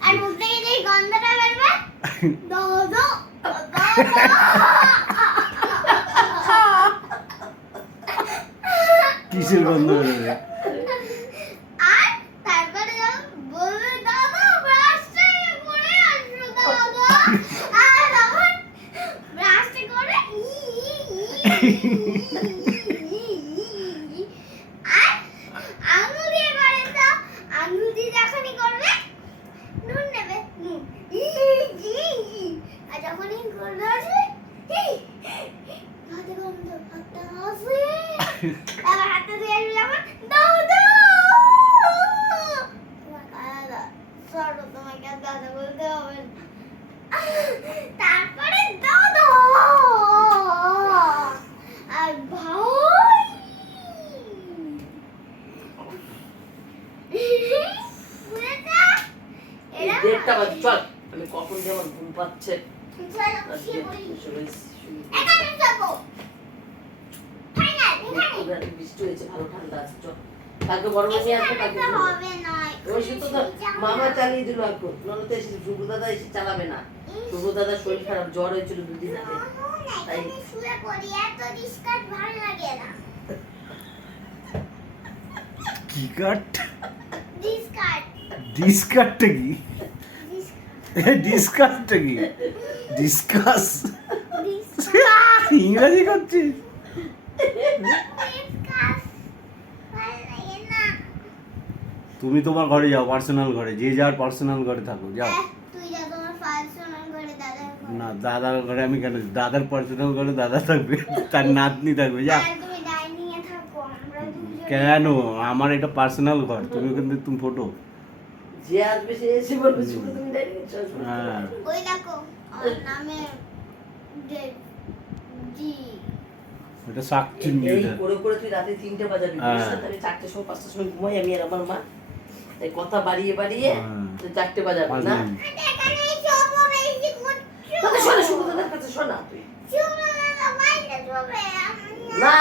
আর মুখ থেকে যে গন্ধটা বেরবে? দাদা কিসের গন্ধ বেরোবে? আর দেড়টা বাজে চল। আমি কখন যে আমার ঘুম পাচ্ছে চলো, আর শুয়ে যে- পড়ি। শুয়ে- শুয়ে- এখানে যাব। ফাইনাল, এখানে। ওদের একটু বৃষ্টি হয়েছে ভালো ঠান্ডা আছে চল। কালকে বড় মাসি আসবে কালকে ওই মামা চালিয়ে দিল এখন। ননদ এসে শুভ দাদা এসে চালাবে না। শুভ দাদার শরীর খারাপ জ্বর হয়েছিল দুদিন আগে। তাই। শুয়ে পড়ি, এত ডিসকাট ভালো লাগে না। কি কাট? ডিসকাট, ডিসকাটটা কি? ডিসকাসটা কি? ডিসকাস ইংরাজি করছিস ডিসকাট। ভালো লাগে না। তুমি তোমার ঘরে যাও পার্সোনাল ঘরে। যে যার পার্সোনাল ঘরে থাকো যাও। যা তোমার পার্সোনাল করে দাদার ঘরে। না দাদার ঘরে আমি কেন? দাদার পার্সোনাল ঘরে দাদা থাকবে তার নাতনি থাকবে যা। আর তুমি ডাইনিং এ থাকো, আমরা দুজন- কেন? আমার এটা পার্সোনাল ঘর তুমি কিন্তু তুমি ফটো। যে আসবে সে এসে বলবে শুভ তুমি ডাইনিং এ হ্যাঁ। ওই দেখো নামে জি। ওটা সাকচি নিয়ে এই করে করে তুই রাতে 3টা বাজাবি। হ্যাঁ। তাহলে 4টার সময় 5টার সময় ঘুমাই আমি আর আমার মা। তাই কথা বাড়িয়ে বাড়িয়ে হ্যাঁ। তো 4টে বাজাবি না? তাহলে শোনা শুভ দাদার কাছে শোনা তুই। না